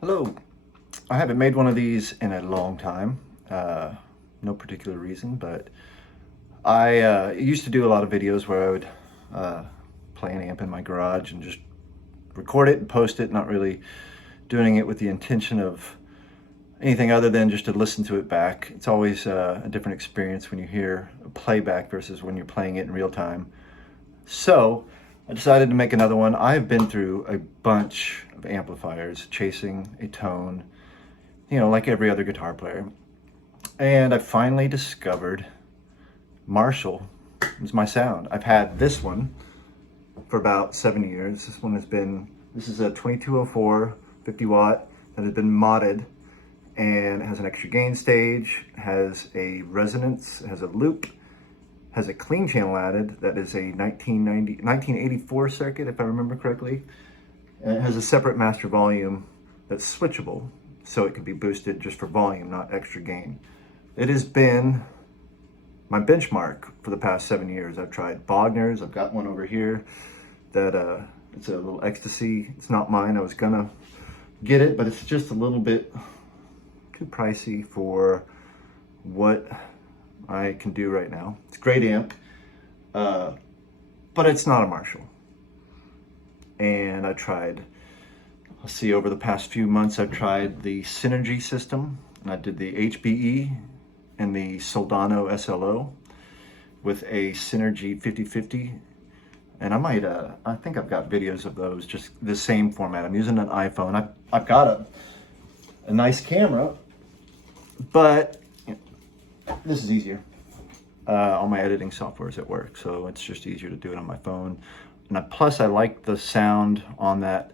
Hello. I haven't made one of these in a long time. No particular reason, but I used to do a lot of videos where I would play an amp in my garage and just record it and post it, not really doing it with the intention of anything other than just to listen to it back. It's always a different experience when you hear a playback versus when you're playing it in real time. So I decided to make another one. I've been through a bunch of amplifiers, chasing a tone, like every other guitar player. And I finally discovered Marshall is my sound. I've had this one for about 7 years. This is a 2204 50 watt that has been modded and has an extra gain stage, has a resonance, has a loop, has a clean channel added that is a 1984 circuit, if I remember correctly. And it has a separate master volume that's switchable, so it can be boosted just for volume, not extra gain. It has been my benchmark for the past 7 years. I've tried Bogner's. I've got one over here that it's a little Ecstasy. It's not mine. I was gonna get it, but it's just a little bit too pricey for what I can do right now. It's a great amp, but it's not a Marshall. And over the past few months, I've tried the Synergy system, and I did the HBE and the Soldano SLO with a Synergy 5050. And I think I've got videos of those, just the same format. I'm using an iPhone. I've got a nice camera, but this is easier. All my editing software is at work, so it's just easier to do it on my phone. And plus, I like the sound on that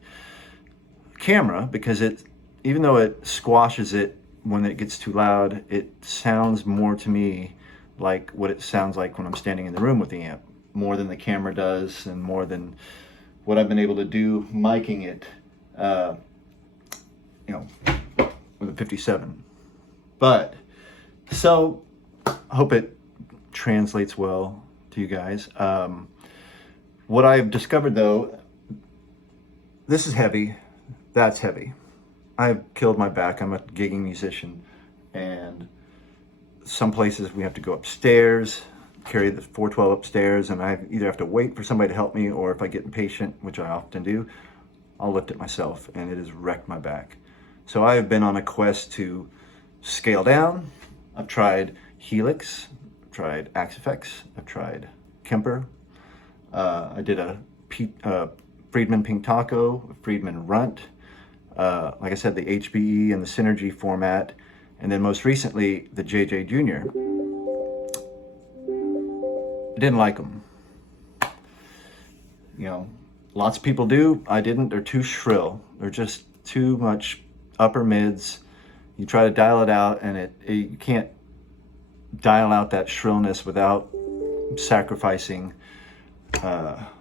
camera because even though it squashes it when it gets too loud, it sounds more to me like what it sounds like when I'm standing in the room with the amp, more than the camera does, and more than what I've been able to do miking it, with a 57. But so I hope it translates well to you guys. What I've discovered though, this is heavy, that's heavy. I've killed my back. I'm a gigging musician, and some places we have to go upstairs, carry the 412 upstairs, and I either have to wait for somebody to help me, or if I get impatient, which I often do, I'll lift it myself, and it has wrecked my back. So I have been on a quest to scale down. I've tried Helix, I've tried Axe-Fx, I've tried Kemper. I did a Friedman Pink Taco, a Friedman Runt, like I said, the HBE and the Synergy format, and then most recently the JJ Jr. I didn't like them. Lots of people do. I didn't. They're too shrill. They're just too much upper mids. You try to dial it out, and you can't dial out that shrillness without sacrificing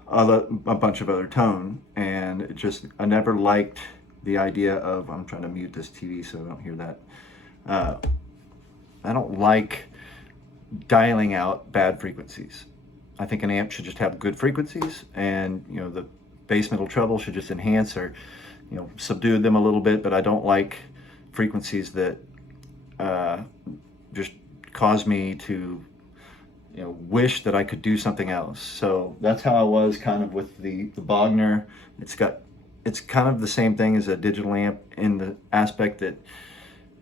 a bunch of other tone. And I never liked the idea of, I'm trying to mute this TV so I don't hear that. I don't like dialing out bad frequencies. I think an amp should just have good frequencies, and the bass, middle, treble should just enhance or subdue them a little bit. But I don't like frequencies that just cause me to wish that I could do something else. So that's how I was kind of with the Bogner. It's kind of the same thing as a digital amp in the aspect that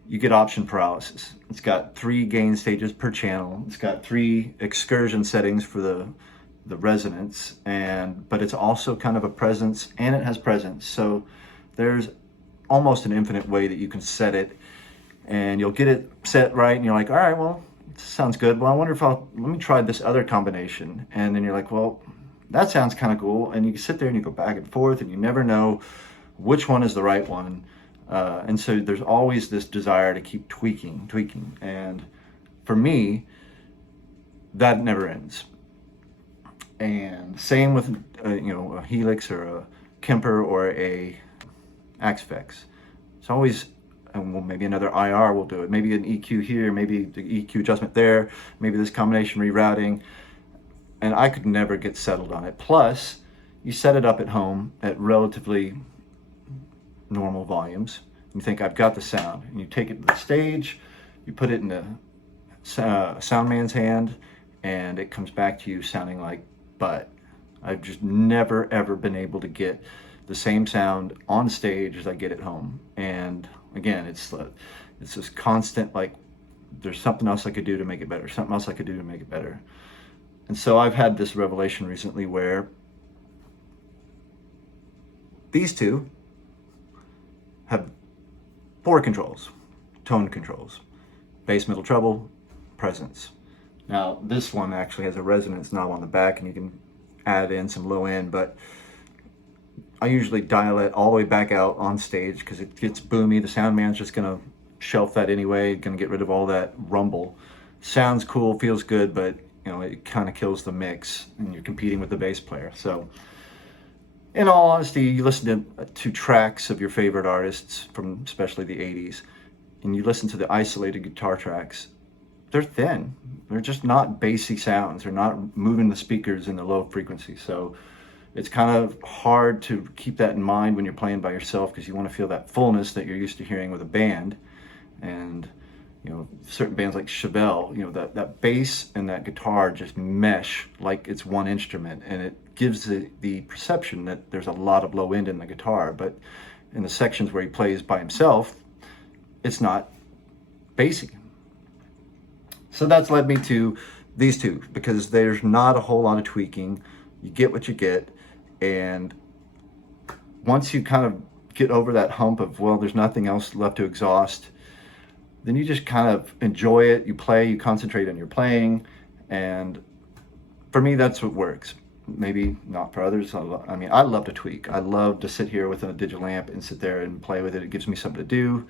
you get option paralysis. It's got 3 gain stages per channel. It's got 3 excursion settings for the resonance, but it's also kind of a presence, and it has presence. So there's almost an infinite way that you can set it, and you'll get it set right, and you're like, all right, well, it sounds good. Well, I wonder let me try this other combination. And then you're like, well, that sounds kind of cool. And you sit there and you go back and forth, and you never know which one is the right one. And so there's always this desire to keep tweaking. And for me, that never ends. And same with, a Helix or a Kemper or a Axe-Fx. It's always, and well, maybe another IR will do it. Maybe an EQ here, maybe the EQ adjustment there, maybe this combination rerouting. And I could never get settled on it. Plus, you set it up at home at relatively normal volumes, You think, I've got the sound. And you take it to the stage, you put it in the sound man's hand, and it comes back to you sounding like butt. I've just never, ever been able to get the same sound on stage as I get at home. And again, it's this constant, like, there's something else I could do to make it better, something else I could do to make it better. And so I've had this revelation recently where these two have 4 controls, tone controls: bass, middle, treble, presence. Now this one actually has a resonance knob on the back, and you can add in some low end, but I usually dial it all the way back out on stage because it gets boomy. The sound man's just gonna shelf that anyway, gonna get rid of all that rumble. Sounds cool, feels good, but you know, it kind of kills the mix, and you're competing with the bass player. So in all honesty, you listen to tracks of your favorite artists from especially the 80s, and you listen to the isolated guitar tracks, they're thin. They're just not bassy sounds. They're not moving the speakers in the low frequency. So it's kind of hard to keep that in mind when you're playing by yourself, because you want to feel that fullness that you're used to hearing with a band. And you know, certain bands like Chevelle, you know, that bass and that guitar just mesh like it's one instrument, and it gives the perception that there's a lot of low end in the guitar. But in the sections where he plays by himself, it's not bassy. So that's led me to these two, because there's not a whole lot of tweaking. You get what you get, and once you kind of get over that hump of, well, there's nothing else left to exhaust, then you just kind of enjoy it. You play, you concentrate on your playing, and for me, that's what works. Maybe not for others. I mean, I love to tweak. I love to sit here with a digital amp and sit there and play with it. It gives me something to do,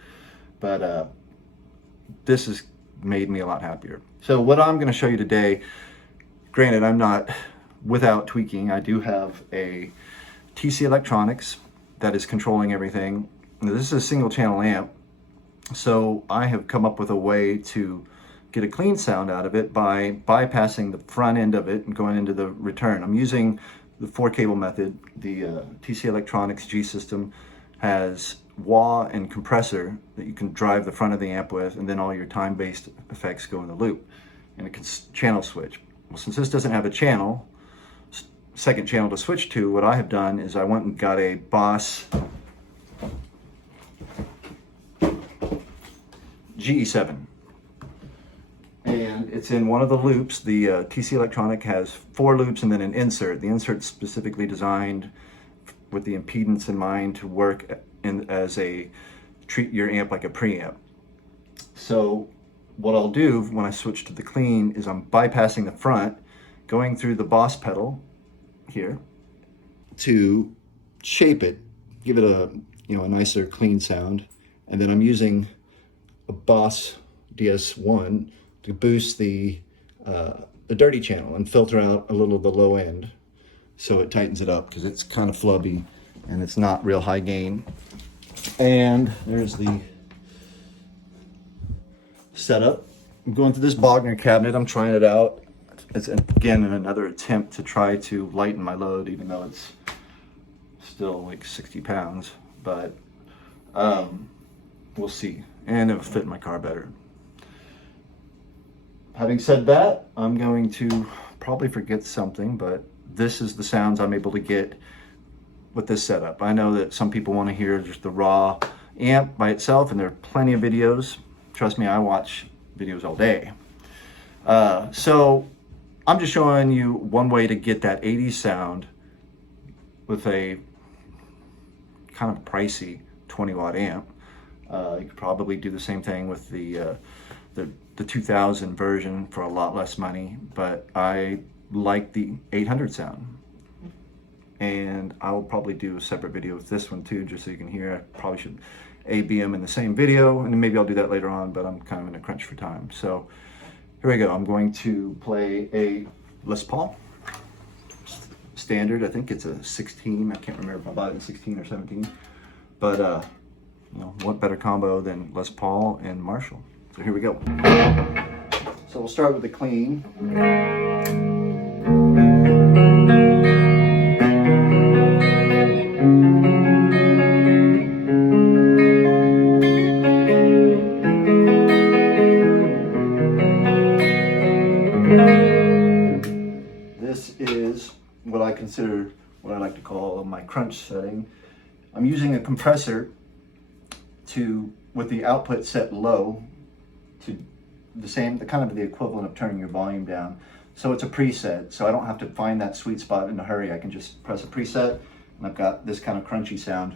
but this has made me a lot happier. So what I'm going to show you today, granted, I'm not without tweaking. I do have a TC Electronics that is controlling everything. Now, this is a single channel amp, so I have come up with a way to get a clean sound out of it by bypassing the front end of it and going into the return. I'm using the 4-cable method. The TC Electronics G system has wah and compressor that you can drive the front of the amp with, and then all your time-based effects go in the loop, and it can channel switch. Well, since this doesn't have a channel, second channel to switch to, what I have done is I went and got a Boss GE7, and it's in one of the loops. The TC Electronic has 4 loops and then an insert. The insert's specifically designed with the impedance in mind to work as a treat your amp like a preamp. So what I'll do when I switch to the clean is I'm bypassing the front, going through the Boss pedal here to shape it, give it a a nicer clean sound, and then I'm using a Boss DS1 to boost the dirty channel and filter out a little of the low end, so it tightens it up because it's kind of flubby and it's not real high gain. And there's the setup. I'm going through this Bogner cabinet. I'm trying it out. It's again another attempt to try to lighten my load, even though it's still like 60 pounds, but we'll see. And it'll fit in my car better. Having said that, I'm going to probably forget something, but this is the sounds I'm able to get with this setup. I know that some people want to hear just the raw amp by itself, and there are plenty of videos. Trust me, I watch videos all day. So I'm just showing you one way to get that 80s sound with a kind of pricey 20-watt amp. You could probably do the same thing with the 2000 version for a lot less money, but I like the 800 sound. And I will probably do a separate video with this one too, just so you can hear. I probably should A-B them in the same video, and maybe I'll do that later on, but I'm kind of in a crunch for time. So here we go. I'm going to play a Les Paul standard. I think it's a 16. I can't remember if I bought it in 16 or 17, but what better combo than Les Paul and Marshall? So here we go. So we'll start with the clean. This is what I consider, what I like to call my crunch setting. I'm using a compressor with the output set low to the kind of the equivalent of turning your volume down. So it's a preset, so I don't have to find that sweet spot in a hurry. I can just press a preset and I've got this kind of crunchy sound.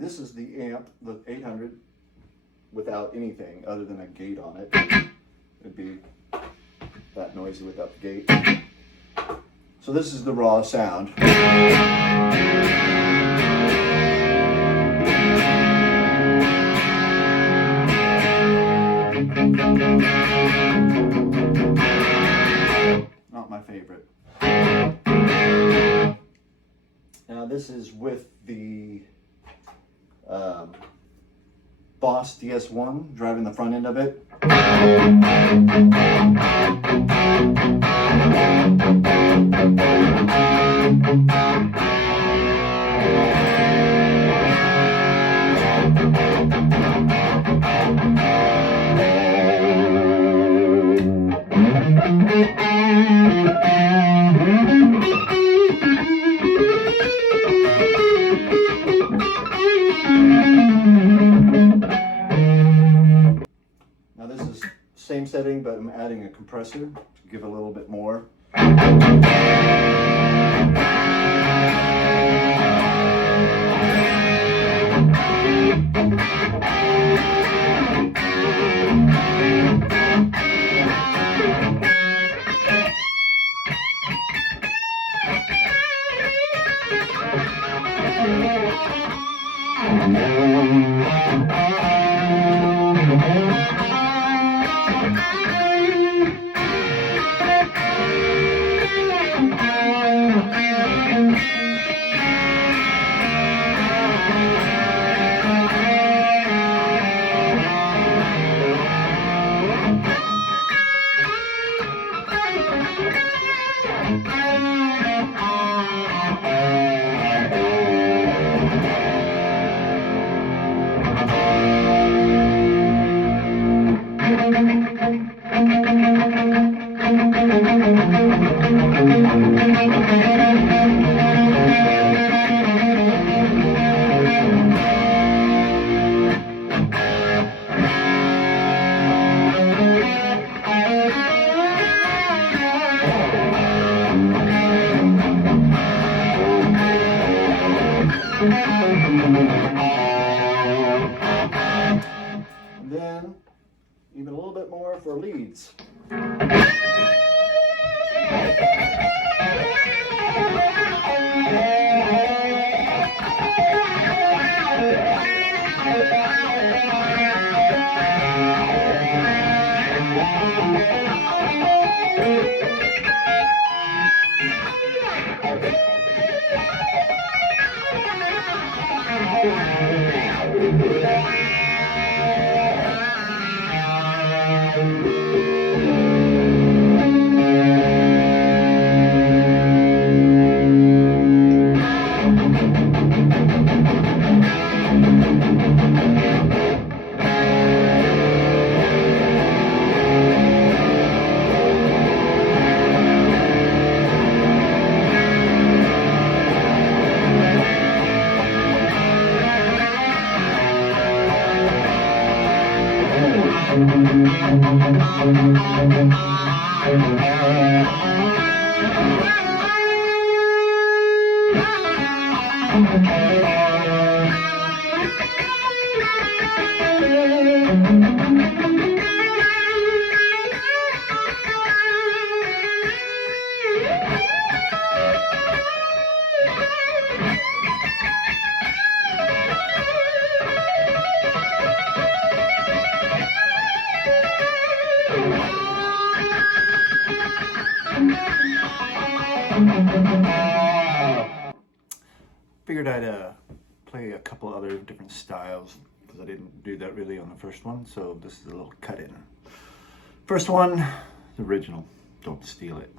This is the amp, the 800, without anything other than a gate on it. It'd be that noisy without the gate. So this is the raw sound. Not my favorite. Now this is with the Boss DS-1 driving the front end of it. Same setting, but I'm adding a compressor to give a little bit more. And then even a little bit more for leads. figured I'd play a couple other different styles because I didn't do that really on the first one, so this is a little cut in. First one, the original, don't steal it.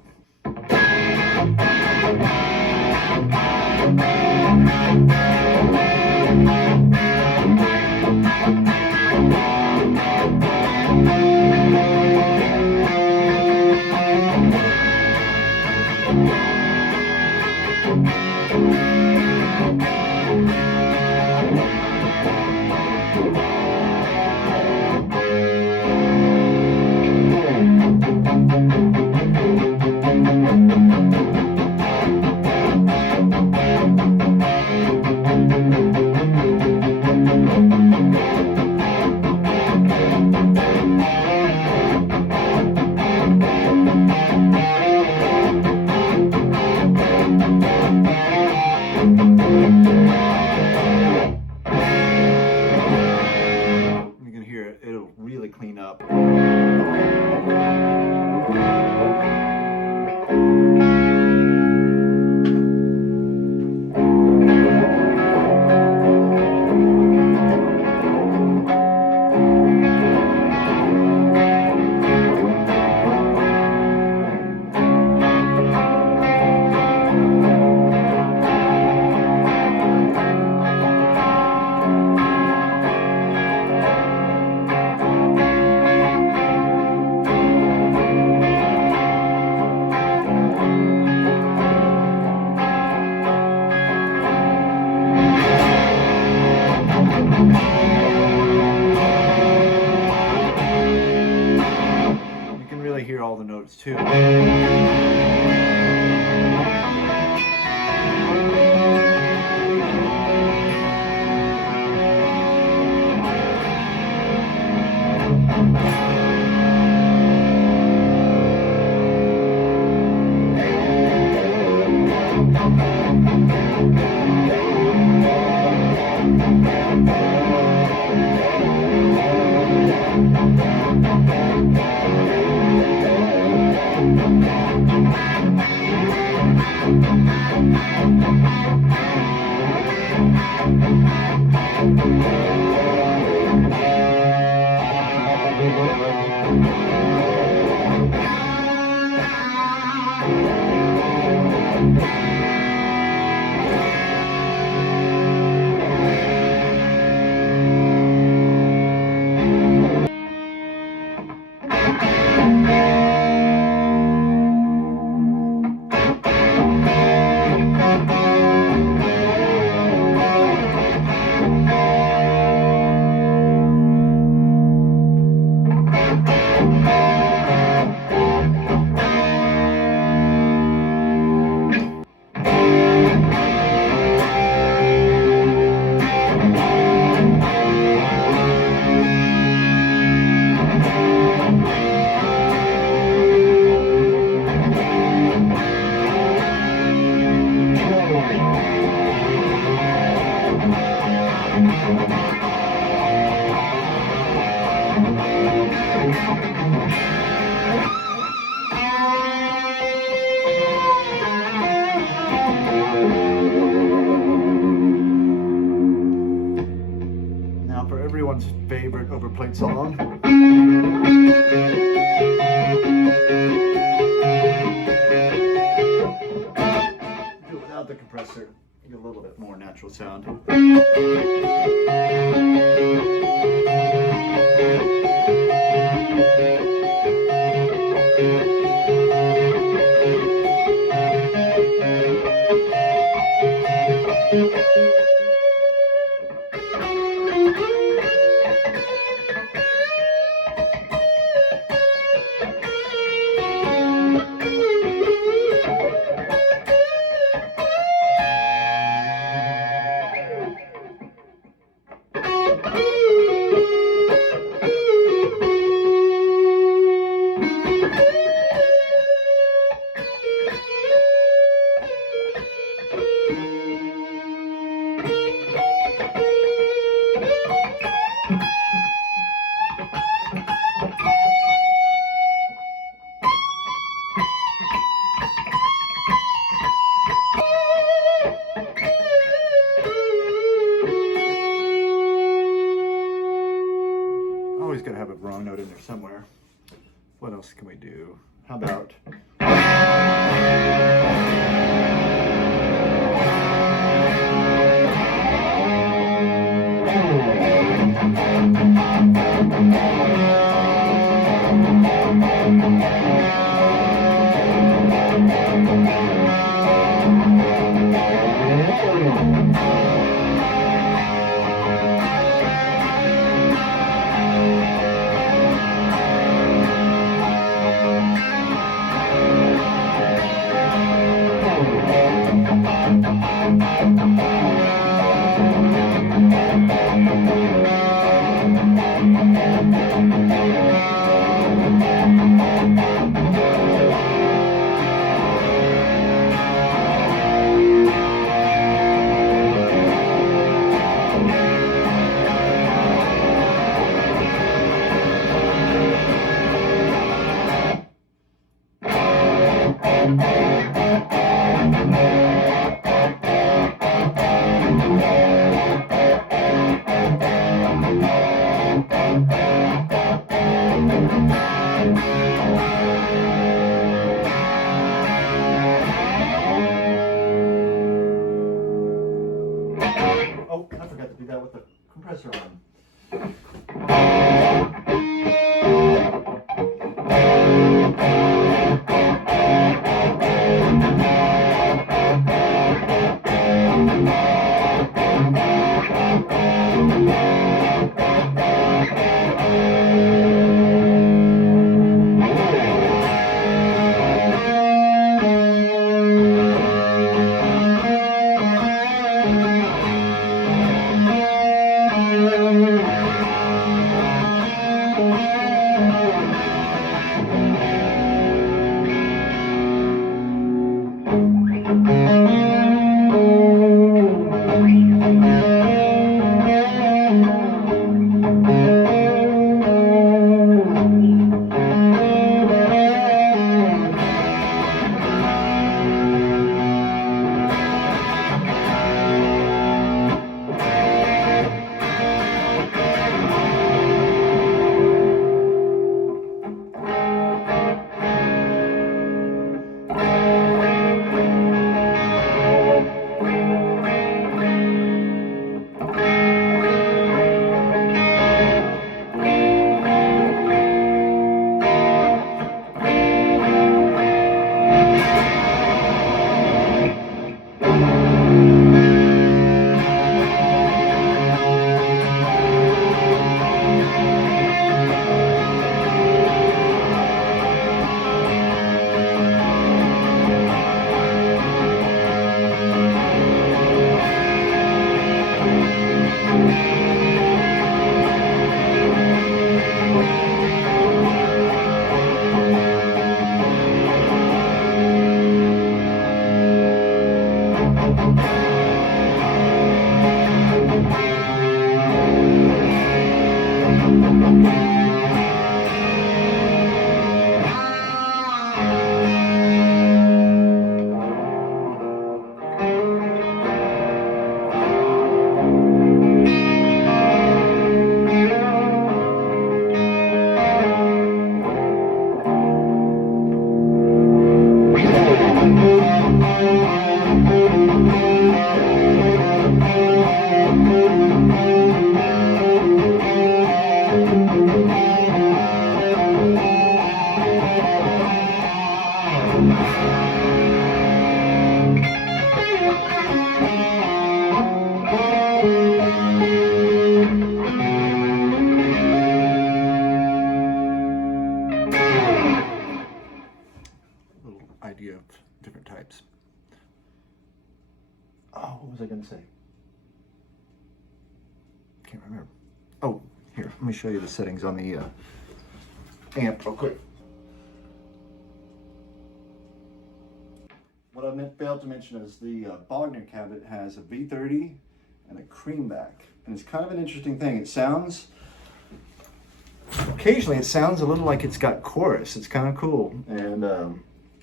You can hear it, it'll really clean up. Hear all the notes too. Now for everyone's favorite overplayed song. Do it without the compressor. Get a little bit more natural sound. Oh, I forgot to do that with the compressor on. Idea of different types. Oh, what was I going to say? Can't remember. Oh, here, let me show you the settings on the amp real quick. What I failed to mention is the Bogner cabinet has a V30 and a creamback, and it's kind of an interesting thing. It sounds, occasionally it sounds a little like it's got chorus. It's kind of cool, and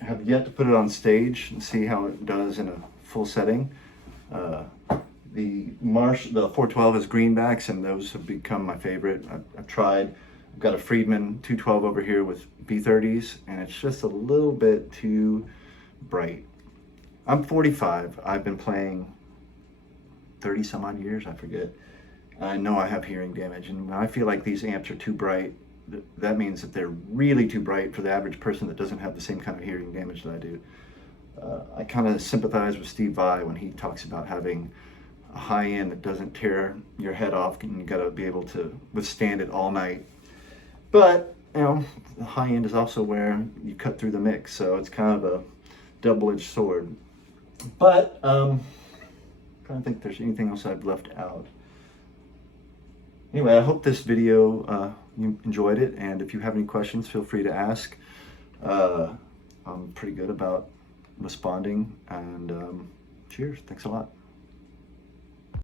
I have yet to put it on stage and see how it does in a full setting. The 412 has greenbacks, and those have become my favorite. I've tried. I've got a Friedman 212 over here with B30s, and it's just a little bit too bright. I'm 45. I've been playing 30 some odd years, I forget. I know I have hearing damage, and when I feel like these amps are too bright, that means that they're really too bright for the average person that doesn't have the same kind of hearing damage that I do. I kind of sympathize with Steve Vai when he talks about having a high end that doesn't tear your head off, and you got to be able to withstand it all night. But you know, the high end is also where you cut through the mix, so it's kind of a double-edged sword. But I'm trying to think if there's anything else I've left out. Anyway, I hope this video you enjoyed it, and if you have any questions, feel free to ask. I'm pretty good about responding, and cheers. Thanks a lot.